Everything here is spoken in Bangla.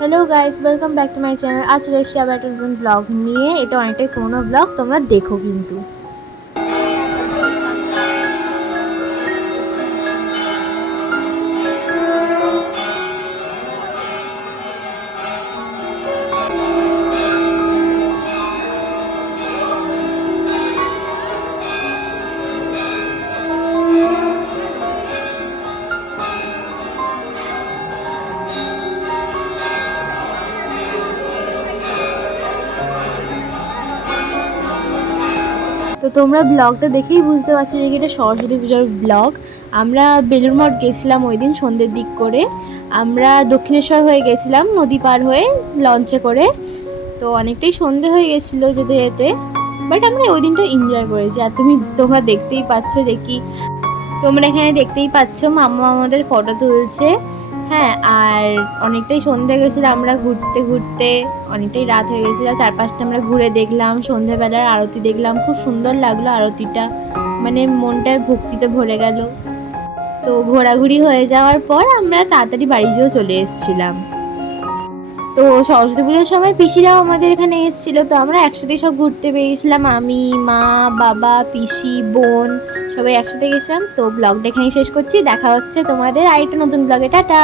Hello guys, welcome back to my channel. আজ চলে এসেছি আবার একটা নতুন ব্লগ নিয়ে। এটা অনেকটাই পুরোনো ব্লগ, তোমরা দেখো কিন্তু। তো তোমরা ব্লগটা দেখেই বুঝতে পারছো যে এটা সরস্বতী পূজার ব্লগ। আমরা বেলুড় মঠ গেছিলাম ওই দিন সন্ধ্যের দিক করে। আমরা দক্ষিণেশ্বর হয়ে গেছিলাম নদী পার হয়ে লঞ্চে করে। তো অনেকটাই সন্ধে হয়ে গেছিলো যেতে যেতে, বাট আমরা ওই দিনটা এনজয় করেছি। আর তোমরা দেখতেই পাচ্ছ যে কি, তোমরা এখানে দেখতেই পাচ্ছ মাম্মা আমাদের ফটো তুলছে। হ্যাঁ, আর অনেকটাই সন্ধে গেছিলো, আমরা ঘুরতে ঘুরতে অনেকটাই রাত হয়ে গেছিলো। চারপাশটা আমরা ঘুরে দেখলাম, সন্ধেবেলার আরতি দেখলাম, খুব সুন্দর লাগলো আরতিটা, মানে মনটা ভক্তিতে ভরে গেল। তো ঘোরাঘুরি হয়ে যাওয়ার পর আমরা তাড়াতাড়ি বাড়িতেও চলে এসেছিলাম। তো সরস্বতী পুজোর সময় পিসিরাও আমাদের এখানে এসেছিলো, তো আমরা একসাথেই সব ঘুরতে বেরিয়েছিলাম। আমি, মা, বাবা, পিসি, বোন সবাই একসাথে গেছিলাম। তো ব্লগটা এখানেই শেষ করছি, দেখা হচ্ছে তোমাদের আরেকটা নতুন ব্লগে। টাটা।